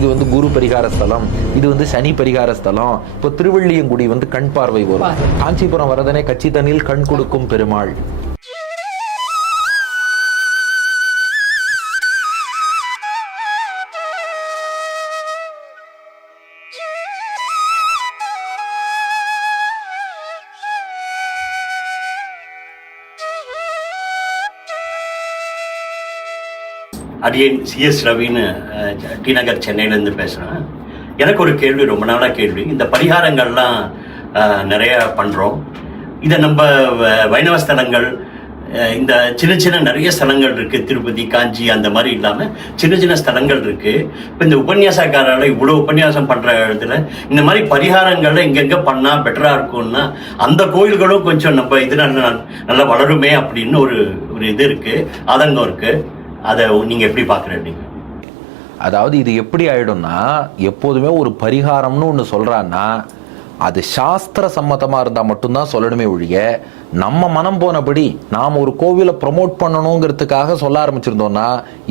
இது வந்து குரு பரிகார ஸ்தலம், இது வந்து சனி பரிகார ஸ்தலம். இப்போ திருவள்ளியங்குடி வந்து கண் பார்வை வரும். காஞ்சிபுரம் வரதனே கச்சி தண்ணில் கண் கொடுக்கும் பெருமாள். அடியேன் சிஎஸ் ரவின்னு டி நகர் சென்னையிலேருந்து பேசுகிறேன். எனக்கு ஒரு கேள்வி, ரொம்ப நாளாக கேள்வி. இந்த பரிகாரங்கள்லாம் நிறைய பண்ணுறோம். இதை நம்ம வைணவ ஸ்தலங்கள், இந்த சின்ன சின்ன நிறைய ஸ்தலங்கள் இருக்குது, திருப்பதி காஞ்சி அந்த மாதிரி இல்லாமல் சின்ன சின்ன ஸ்தலங்கள் இருக்குது. இப்போ இந்த உபன்யாசக்காரால் இவ்வளோ உபன்யாசம் பண்ணுற இடத்துல இந்த மாதிரி பரிகாரங்களில் எங்கெங்கே பண்ணால் பெட்டராக இருக்கும்னா அந்த கோயில்களும் கொஞ்சம் நம்ம இது நல்லா வளருமே அப்படின்னு ஒரு இது இருக்குது, ஆதங்கம் இருக்குது. அதை நீங்கள் எப்படி பார்க்குறீங்க? அதாவது இது எப்படி ஆயிடும்னா, எப்போதுமே ஒரு பரிகாரம்னு ஒன்று சொல்கிறான்னா அது சாஸ்திர சம்மதமாக இருந்தால் மட்டும்தான் சொல்லணுமே ஒழிய, நம்ம மனம் போனபடி நாம் ஒரு கோவிலை ப்ரமோட் பண்ணணுங்கிறதுக்காக சொல்ல ஆரம்பிச்சிருந்தோம்னா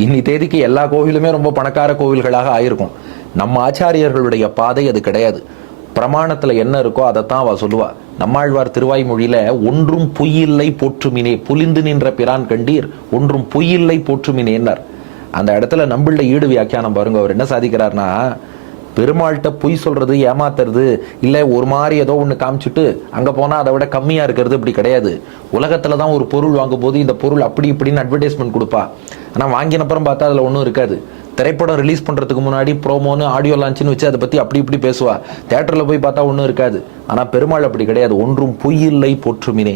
இன்னி தேதிக்கு எல்லா கோவிலுமே ரொம்ப பணக்கார கோவில்களாக ஆயிருக்கும். நம்ம ஆச்சாரியர்களுடைய பாதை அது கிடையாது. பிரமாணத்தில் என்ன இருக்கோ அதைத்தான் அவள் சொல்லுவா. நம்மாழ்வார் திருவாய்மொழியில ஒன்றும் பொய்யில்லை போற்றுமினே, புலிந்து நின்ற பிரான் கண்டீர் ஒன்றும் பொய்யில்லை போற்றுமினேன்னார். அந்த இடத்துல நம்பிள்ள ஈடு வியாக்கியானம் பாருங்க. அவர் என்ன சாதிக்கிறார்னா, பெருமாள்கிட்ட பொய் சொல்றது, ஏமாத்துறது இல்லை, ஒரு மாதிரி ஏதோ ஒன்று காமிச்சுட்டு அங்கே போனால் அதை விட கம்மியாக இருக்கிறது இப்படி கிடையாது. உலகத்தில் தான் ஒரு பொருள் வாங்கும் போது இந்த பொருள் அப்படி இப்படின்னு அட்வர்டைஸ்மெண்ட் கொடுப்பா. ஆனால் வாங்கினப்புறம் பார்த்தா அதில் ஒன்றும் இருக்காது. திரைப்படம் ரிலீஸ் பண்ணுறதுக்கு முன்னாடி ப்ரோமோன்னு ஆடியோ லான்ச்சுன்னு வச்சு அதை பற்றி அப்படி இப்படி பேசுவா. தேட்டரில் போய் பார்த்தா ஒன்றும் இருக்காது. ஆனால் பெருமாள் அப்படி கிடையாது. ஒன்றும் பொய்யில்லை போற்றுமினே.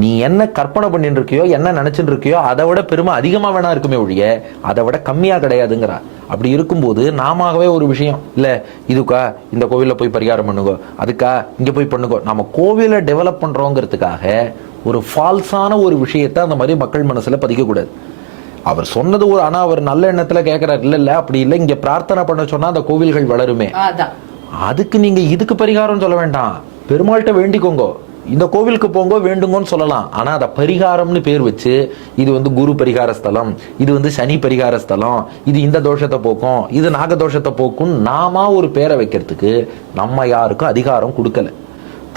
நீ என்ன கற்பனை பண்ணிட்டு இருக்கியோ, என்ன நினைச்சுட்டு இருக்கியோ அதை விட பெருமை அதிகமாக வேணா இருக்குமே ஒழிய அதை விட கம்மியாக கிடையாதுங்கிறா. அப்படி இருக்கும்போது நாமவே ஒரு விஷயம் இல்லை, இதுக்கா இந்த கோவிலில் போய் பரிகாரம் பண்ணுங்கோ, அதுக்கா இங்கே போய் பண்ணுங்கோ, நம்ம கோவிலை டெவலப் பண்ணுறோங்கிறதுக்காக ஒரு ஃபால்ஸான ஒரு விஷயத்தை அந்த மாதிரி மக்கள் மனசில் பதிக்கக்கூடாது. அவர் சொன்னது ஒரு, ஆனால் அவர் நல்ல எண்ணத்தில் கேட்குறாரு. இல்லை அப்படி இல்லை, இங்கே பிரார்த்தனை பண்ண சொன்னால் அந்த கோவில்கள் வளருமே. அதுக்கு நீங்கள் இதுக்கு பரிகாரம் சொல்ல வேண்டாம், பெருமாள்கிட்ட வேண்டிக்கோங்க, இந்த கோவிலுக்கு போங்க வேண்டுங்கன்னு சொல்லலாம். ஆனால் அதை பரிகாரம்னு பேர் வச்சு இது வந்து குரு பரிகார ஸ்தலம், இது வந்து சனி பரிகார ஸ்தலம், இது இந்த தோஷத்தை போக்கும், இது நாக தோஷத்தை போக்கும் நாம ஒரு பேரை வைக்கிறதுக்கு நம்ம யாருக்கும் அதிகாரம் கொடுக்கல.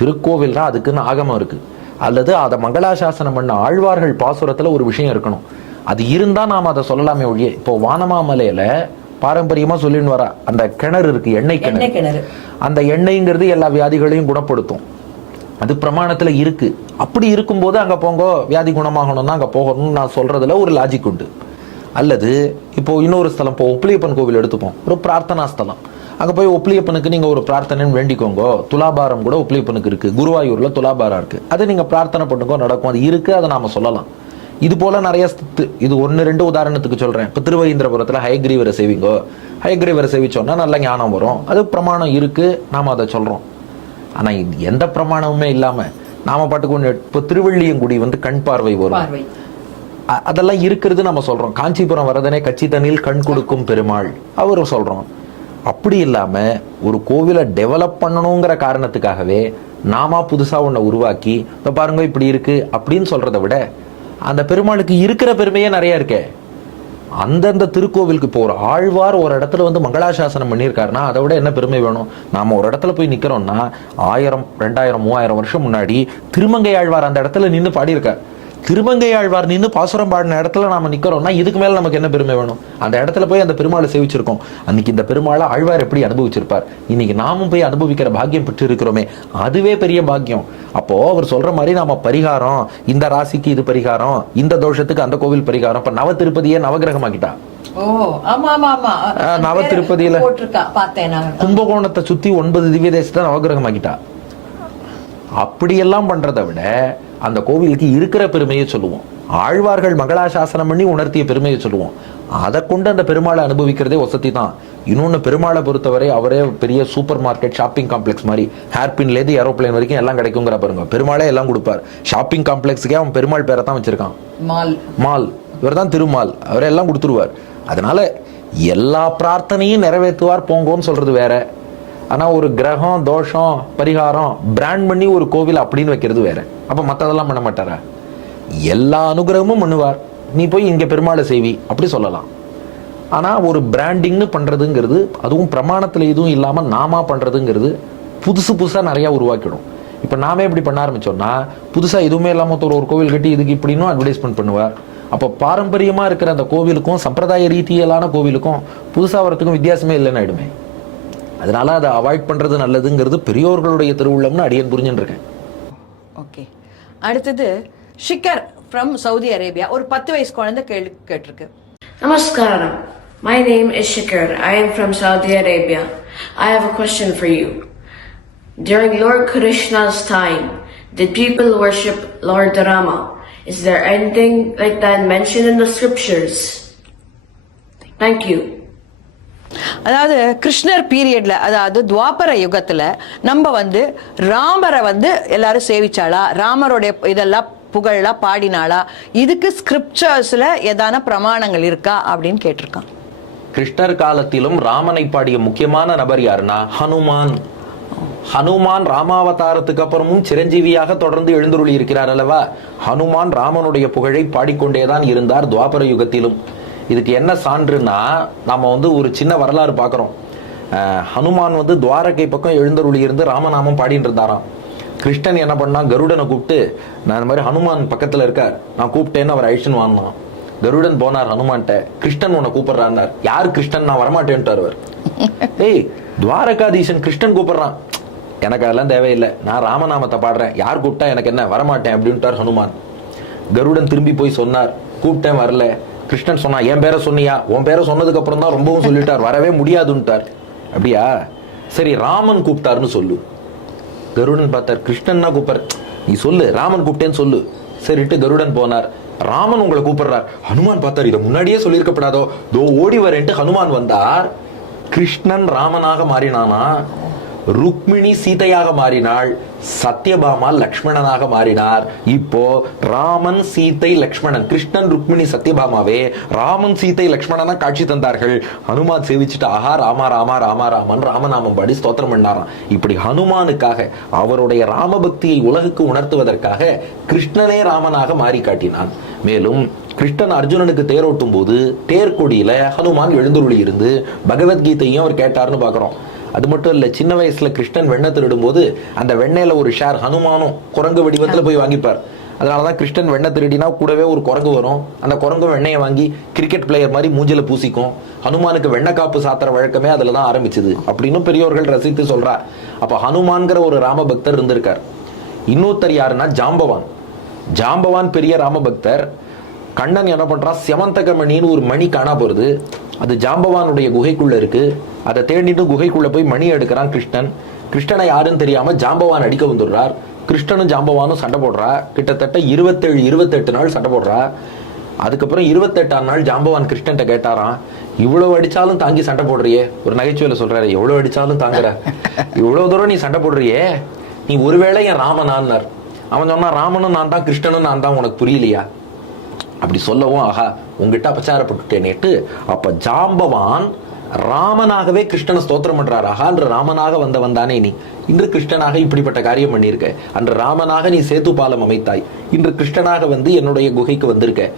திருக்கோவில் தான் அதுக்குன்னு ஆகமம் இருக்கு. அல்லது அதை மங்களாசாசனம் பண்ண ஆழ்வார்கள் பாசுரத்தில் ஒரு விஷயம் இருக்கணும். அது இருந்தால் நாம் அதை சொல்லலாமே ஒழிய, இப்போ வானமாமலையில் பாரம்பரியமாக சொல்லின்னு வரா அந்த கிணறு இருக்கு, எண்ணெய் கிணறு. அந்த எண்ணெய்ங்கிறது எல்லா வியாதிகளையும் குணப்படுத்தும். அது பிரமாணத்தில் இருக்கு. அப்படி இருக்கும்போது அங்கே போங்க, வியாதி குணமாகணும்னா அங்கே போகணும்னு நான் சொல்றதுல ஒரு லாஜிக் உண்டு. அல்லது இப்போ இன்னொரு ஸ்தலம், இப்போ ஒப்பிலியப்பன் கோவில் எடுத்துப்போம், ஒரு பிரார்த்தனா ஸ்தலம். அங்கே போய் ஒப்பிலியப்பனுக்கு நீங்கள் ஒரு பிரார்த்தனைன்னு வேண்டிக்கோங்க. துலாபாரம் கூட ஒப்பிலியப்பனுக்கு இருக்கு, குருவாயூரில் துலாபாரம் இருக்கு, அதை நீங்கள் பிரார்த்தனை பண்ணுங்க, நடக்கும். அது இருக்கு, அதை நாம சொல்லலாம். இது போல நிறைய இது 1-2 உதாரணத்துக்கு சொல்றேன். இப்போ திருவரீந்திரபுரத்தில் ஹயக்ரீவரை சேவிங்கோ, ஹயக்ரீவரை சேவிச்சோன்னா நல்ல ஞானம் வரும். அது பிரமாணம் இருக்கு, நாம அதை சொல்றோம். ஆனால் எந்த பிரமாணமுமே இல்லாமல் நாம பாட்டுக்கு ஒன்று, இப்போ திருவள்ளியங்குடி வந்து கண் பார்வை வரும், அதெல்லாம் இருக்கிறது நம்ம சொல்றோம். காஞ்சிபுரம் வரதனே கச்சி தண்ணில் கண் கொடுக்கும் பெருமாள் அவரும் சொல்றோம். அப்படி இல்லாம ஒரு கோவிலை டெவலப் பண்ணணுங்கிற காரணத்துக்காகவே நாம புதுசா ஒன்றை உருவாக்கி இப்போ பாருங்க இப்படி இருக்கு அப்படின்னு சொல்றதை விட அந்த பெருமாளுக்கு இருக்கிற பெருமையே நிறைய இருக்கே. அந்தந்த திருக்கோவிலுக்கு இப்போ ஒரு ஆழ்வார் ஒரு இடத்துல வந்து மங்களாசாசனம் பண்ணியிருக்காருன்னா அதை விட என்ன பெருமை வேணும்? நாம ஒரு இடத்துல போய் நிக்கிறோம்னா 1000, 2000, 3000 வருஷம் முன்னாடி திருமங்கை ஆழ்வார் அந்த இடத்துல நின்று பாடியிருக்கார். திருமங்கை ஆழ்வார் நின்று பாசுரம் பாடின இடத்துல நாம நிக்கிறோம்னா இதுக்கு மேல நமக்கு என்ன பெருமை வேணும்? அந்த இடத்துல போய் அந்த பெருமாளை சேவிச்சிருக்கோம். அன்னைக்கு இந்த பெருமாளை ஆழ்வார் எப்படி அனுபவிச்சிருப்பார், இன்னைக்கு நாமும் போய் அனுபவிக்கிற பாக்கியம் பெற்று இருக்கிறோமே, அதுவே பெரிய பாக்கியம். அப்போ அவர் சொல்ற மாதிரி நாம பரிகாரம், இந்த ராசிக்கு இது பரிகாரம், இந்த தோஷத்துக்கு அந்த கோவில் பரிகாரம். இப்ப நவ திருப்பதியே நவகிரகமாக்கிட்டா. நவ திருப்பதியில கும்பகோணத்தை சுத்தி 9 திவ்ய தேசத்தை நவகிரகமாக்கிட்டா. அப்படியெல்லாம் பண்றதை விட அந்த கோவிலுக்கு இருக்கிற பெருமையை சொல்லுவோம். ஆழ்வார்கள் மங்களாசாசனம் பண்ணி உணர்த்திய பெருமையை சொல்லுவோம். அதை கொண்டு அந்த பெருமாளை அனுபவிக்கிறதே வசதி தான். இன்னொன்று, பெருமாளை பொறுத்தவரை அவரே பெரிய சூப்பர் மார்க்கெட், ஷாப்பிங் காம்ப்ளெக்ஸ் மாதிரி, ஹேர்பின்லேருந்து ஏரோப்ளைன் வரைக்கும் எல்லாம் கிடைக்குங்கிற பாருங்க. பெருமாளே எல்லாம் கொடுப்பார். ஷாப்பிங் காம்ப்ளெக்ஸுக்கே அவன் பெருமாள் பேரை தான் வச்சிருக்கான், மால். இவர் தான் திருமால், அவரே எல்லாம் கொடுத்துருவார். அதனால எல்லா பிரார்த்தனையும் நிறைவேற்றுவார் போங்கோன்னு சொல்றது வேற. ஆனா ஒரு கிரகம், தோஷம், பரிகாரம் பிராண்ட் பண்ணி ஒரு கோவில் அப்படின்னு வைக்கிறது வேற. அப்ப மற்றதெல்லாம் பண்ண மாட்டாரா? எல்லா அனுகிரகமும் பண்ணுவார். நீ போய் இங்க பெருமாளை செய்வி அப்படி சொல்லலாம். ஆனால் ஒரு பிராண்டிங்னு பண்ணுறதுங்கிறது, அதுவும் பிரமாணத்தில் எதுவும் இல்லாமல் நாமா பண்ணுறதுங்கிறது புதுசாக நிறையா உருவாக்கிடும். இப்போ நாமே இப்படி பண்ண ஆரம்பித்தோம்னா, புதுசாக எதுவுமே இல்லாமல் ஒரு கோவில் கட்டி இதுக்கு இப்படின்னும் அட்வர்டைஸ்மெண்ட் பண்ணுவார். அப்போ பாரம்பரியமாக இருக்கிற அந்த கோவிலுக்கும் சம்பிரதாய ரீதியிலான கோவிலுக்கும் புதுசாக வரத்துக்கும் வித்தியாசமே இல்லைன்னு ஆயிடுமே. அதனால அதை அவாய்ட் பண்ணுறது நல்லதுங்கிறது பெரியோர்களுடைய திருவுள்ளம்னு அடியேன் புரிஞ்சுட்டு இருக்கேன். ஓகே, அடுத்தது ஷிக்கர் ஃப்ரம் சவுதி அரேபியா. ஒரு 10 வயசு குழந்தை கேள்வி கேட்டிருக்கு. Namaskaram. My name is Shikar. I am from Saudi Arabia. I have a question for you. During Lord Krishna's time, did people worship Lord Rama? Is there anything like that mentioned in the scriptures? Thank you. அதாவது கிருஷ்ணர் பீரியட்ல, அதாவது துவாபர யுகத்துல நம்ம ராமரை எல்லாரும் சேவிச்சாளா, ராமருடைய இதெல்லாம் புகழெல்லாம் பாடினாளா, இதுக்கு ஸ்கிரிப்சர்ஸ்ல ஏதான பிரமாணங்கள் இருக்கா அப்படின்னு கேட்டிருக்கான். கிருஷ்ணர் காலத்திலும் ராமனை பாடிய முக்கியமான நபர் யாருன்னா ஹனுமான். ஹனுமான் ராமாவதாரத்துக்கு அப்புறமும் சிரஞ்சீவியாக தொடர்ந்து எழுந்தருளி இருக்கிறார் அல்லவா. ஹனுமான் ராமனுடைய புகழை பாடிக்கொண்டேதான் இருந்தார் துவாபர யுகத்திலும். இதுக்கு என்ன சான்றுன்னா, நாம ஒரு சின்ன வரலாறு பார்க்குறோம். ஹனுமான் துவாரகை பக்கம் எழுந்தருளி இருந்து ராமநாமம் பாடிட்டு இருந்தாராம். கிருஷ்ணன் என்ன பண்ணா, கருடனை கூப்பிட்டு, நான் இந்த மாதிரி ஹனுமான் பக்கத்தில் இருக்கார், நான் கூப்பிட்டேன்னு அவர் அழிச்சுன்னு வாங்கினான். கருடன் போனார் ஹனுமான்ட்ட, கிருஷ்ணன் உன்னை கூப்பிடுறான்னார். யார் கிருஷ்ணன், நான் வரமாட்டேன்ட்டார் அவர். ஏய், துவாரகாதீசன் கிருஷ்ணன் கூப்பிடுறான், எனக்கு அதெல்லாம் தேவையில்லை, நான் ராமநாமத்தை பாடுறேன், யார் கூப்பிட்டா எனக்கு என்ன, வரமாட்டேன் அப்படின்ட்டார் ஹனுமான். கருடன் திரும்பி போய் சொன்னார், கூப்பிட்டேன் வரல. கிருஷ்ணன் சொன்னா, என் பேரை சொன்னியா, உன் பேரை சொன்னதுக்கு அப்புறம் தான் ரொம்பவும் சொல்லிட்டார், வரவே முடியாதுன்ட்டார். அப்படியா, சரி ராமன் கூப்பிட்டாருன்னு சொல்லு. கருடன் பார்த்தார், கிருஷ்ணன்னா கூப்பிடுற, நீ சொல்லு, ராமன் கூப்பிட்டேன்னு சொல்லு. சரிட்டு கருடன் போனார். ராமன் உங்களை கூப்பிடுறார். ஹனுமான் பார்த்தார், இதை முன்னாடியே சொல்லியிருக்கப்படாதோ, தோ ஓடி வரேன்ட்டு ஹனுமான் வந்தார். கிருஷ்ணன் ராமனாக மாறினானா, ருக்மிணி சீதையாக மாறினாள், சத்யபாமா லக்ஷ்மணனாக மாறினார். இப்போ ராமன் சீதை லக்ஷ்மணன், கிருஷ்ணன் ருக்மிணி சத்யபாமாவே ராமன் சீதை லக்ஷ்மணனா காட்சி தந்தார்கள். ஹனுமான் சேவிச்சுட்டு, ஆஹா ராமா ராமா ராமா ராமன் ராமநாமம் பாடி ஸ்தோத்திரம் பண்ணாராம். இப்படி ஹனுமானுக்காக, அவருடைய ராமபக்தியை உலகுக்கு உணர்த்துவதற்காக கிருஷ்ணனே ராமனாக மாறி காட்டினான். மேலும் கிருஷ்ணன் அர்ஜுனனுக்கு தேரோட்டும் போது தேர்கொடியில ஹனுமான் எழுந்துருளி இருந்து பகவத்கீதையும் அவர் கேட்டார்னு பாக்குறோம். அது மட்டும் இல்ல, சின்ன வயசுல கிருஷ்ணன் வெண்ணெய் திருடும் போது அந்த வெண்ணெயில ஒரு ஷேர் ஹனுமானும் குரங்கு வடிவத்துல போய் வாங்கிப்பார். அதனாலதான் கிருஷ்ணன் வெண்ணெய் திருடினா கூடவே ஒரு குரங்கு வரும். அந்த குரங்கும் வெண்ணெயை வாங்கி கிரிக்கெட் பிளேயர் மாதிரி மூஞ்சில பூசிக்கும். ஹனுமானுக்கு வெண்ணெய் காப்பு சாத்துற வழக்கமே அதுலதான் ஆரம்பிச்சது அப்படின்னு பெரியோர்கள் ரசித்து சொல்றார். அப்ப ஹனுமான்கிற ஒரு ராம பக்தர் இருந்திருக்கார். இன்னொருத்தர் யாருன்னா ஜாம்பவான். ஜாம்பவான் பெரிய ராமபக்தர். கண்ணன் என்ன பண்றான், செமந்தகமணின்னு ஒரு மணி காணா போறது. அது ஜாம்பவானுடைய குகைக்குள்ள இருக்கு. அதை தேடிட்டு குகைக்குள்ள போய் மணி எடுக்கிறான் கிருஷ்ணன். கிருஷ்ணனை யாருன்னு தெரியாம ஜாம்பவான் அடிக்க வந்துடுறார். கிருஷ்ணனும் ஜாம்பவானும் சண்டை போடுறா. கிட்டத்தட்ட 27-28 நாள் சண்டை போடுறா. அதுக்கப்புறம் 28ஆம் நாள் ஜாம்பவான் கிருஷ்ணன்ட்ட கேட்டாராம், இவ்வளவு அடிச்சாலும் தாங்கி சண்டை போடுறியே, ஒரு நகைச்சுவையில சொல்றாரு, எவ்வளவு அடிச்சாலும் தாங்குற, இவ்வளவு தூரம் நீ சண்டை போடுறியே, நீ ஒருவேளை என் ராமனான்னார். அவன் சொன்னா, ராமனும் நான் தான், கிருஷ்ணனும் நான் தான், உனக்கு புரியலையா? அப்படி சொல்லவும், ஆஹா உங்ககிட்ட அபச்சாரப்பட்டுட்டேனேட்டு அப்ப ஜாம்பவான் ராமனாகவே கிருஷ்ணனை ஸ்தோத்திரம் பண்றார். அன்று ராமனாக வந்தானே நீ, இன்று கிருஷ்ணனாக இப்படிப்பட்ட காரியம் பண்ணியிருக்க. அன்று ராமனாக நீ சேது பாலம் அமைத்தாய், இன்று கிருஷ்ணனாக என்னுடைய குகைக்கு வந்திருக்க.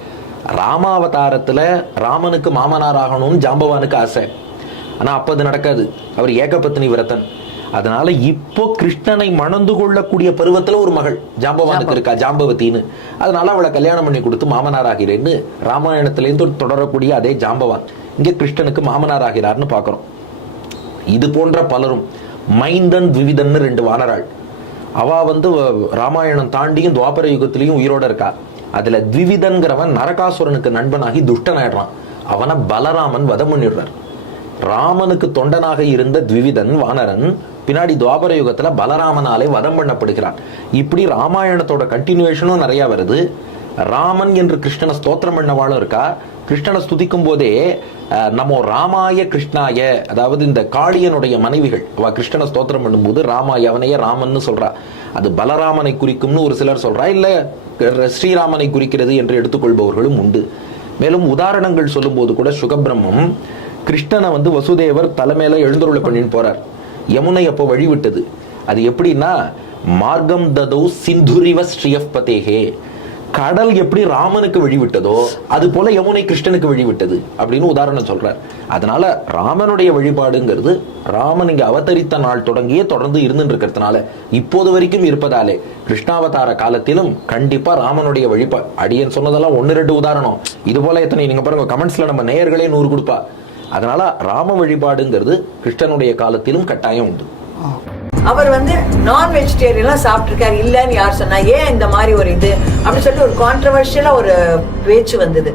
ராமாவதாரத்துல ராமனுக்கு மாமனார் ஆகணும்னு ஜாம்பவானுக்கு ஆசை. ஆனா அப்ப அது நடக்காது, அவர் ஏகபத்னி விரதன். அதனால இப்போ கிருஷ்ணனை மணந்து கொள்ளக்கூடிய பருவத்துல ஒரு மகள் ஜாம்பவானுக்கு இருக்கா, ஜாம்பவத்தின்னு. அதனால அவளை கல்யாணம் பண்ணி கொடுத்து மாமனார் ஆகிறேன்னு ராமாயணத்திலேருந்து தொடரக்கூடிய அதே ஜாம்பவான் இங்கே கிருஷ்ணனுக்கு மாமனார் ஆகிறார்னு பாக்குறோம். இது போன்ற பலரும், மைந்தன் த்விவிதன் 2 வானராள், அவ ராமாயணம் தாண்டியும் துவாபர யுகத்திலையும் உயிரோட இருக்கா. அதுல த்விவிதன்கிறவன் நரகாசுரனுக்கு நண்பனாகி துஷ்டனாயிடுறான். அவனை பலராமன் வதம் பண்ணிடுறார். ராமனுக்கு தொண்டனாக இருந்த த்விவிதன் வானரன் பின்னாடி துவாபர யுகத்துல பலராமனாலே வதம் பண்ணப்படுகிறான். இப்படி ராமாயணத்தோட கண்டினியூஷனும் நிறைய வருது. ராமன் என்று கிருஷ்ணனை ஸ்தோத்திரம் பண்ணவாளும் இருக்கா. கிருஷ்ணனை ஸ்துதிக்கும் போதே நமோ ராமாய கிருஷ்ணாய, அதாவது இந்த காளியனுடைய மனைவிகள் அவ கிருஷ்ணனை ஸ்தோத்திரம் பண்ணும்போது ராமாய, அவனையே ராமன்னு சொல்றா. அது பலராமனை குறிக்கும்னு ஒரு சிலர் சொல்றா, இல்ல ஸ்ரீராமனை குறிக்கிறது என்று எடுத்துக்கொள்பவர்களும் உண்டு. மேலும் உதாரணங்கள் சொல்லும் போது கூட சுகபிரம்மம் கிருஷ்ணனை வசுதேவர் தலைமையில எழுந்தருளை பண்ணின்னு போறார். யமுனை அப்போ வழிவிட்டது. அது எப்படின்னா, மார்க்கம் ததோ சிந்துரிவ ஸ்ரீயப்பதேகே, கடல் எப்படி ராமனுக்கு வழிவிட்டதோ அது போல யமுனை கிருஷ்ணனுக்கு வழிவிட்டது அப்படின்னு உதாரணம் சொல்றார். அதனால ராமனுடைய வழிபாடுங்கிறது ராமன் இங்க அவதரித்த நாள் தொடங்கியே தொடர்ந்து இருந்துட்டு இருக்கிறதுனால இப்போது வரைக்கும் இருப்பதாலே கிருஷ்ணாவதார காலத்திலும் கண்டிப்பா ராமனுடைய வழிபாடு. அடியன் சொன்னதெல்லாம் 1-2 உதாரணம், இது போல எத்தனை நீங்க பாருங்க கமெண்ட்ஸ்ல நம்ம நேயர்களே 100 கொடுப்பா. அதனால ராம வழிபாடுங்கிறது கிருஷ்ணனுடைய காலத்திலும் கட்டாயம் உண்டு. அவர் நான் வெஜிடேரியன்லாம் சாப்பிட்டுருக்காரு இல்லைன்னு யார் சொன்னா, ஏன் இந்த மாதிரி ஒரு இது அப்படின்னு சொல்லிட்டு ஒரு கான்ட்ரவர்ஷியலா ஒரு பேச்சு வந்தது.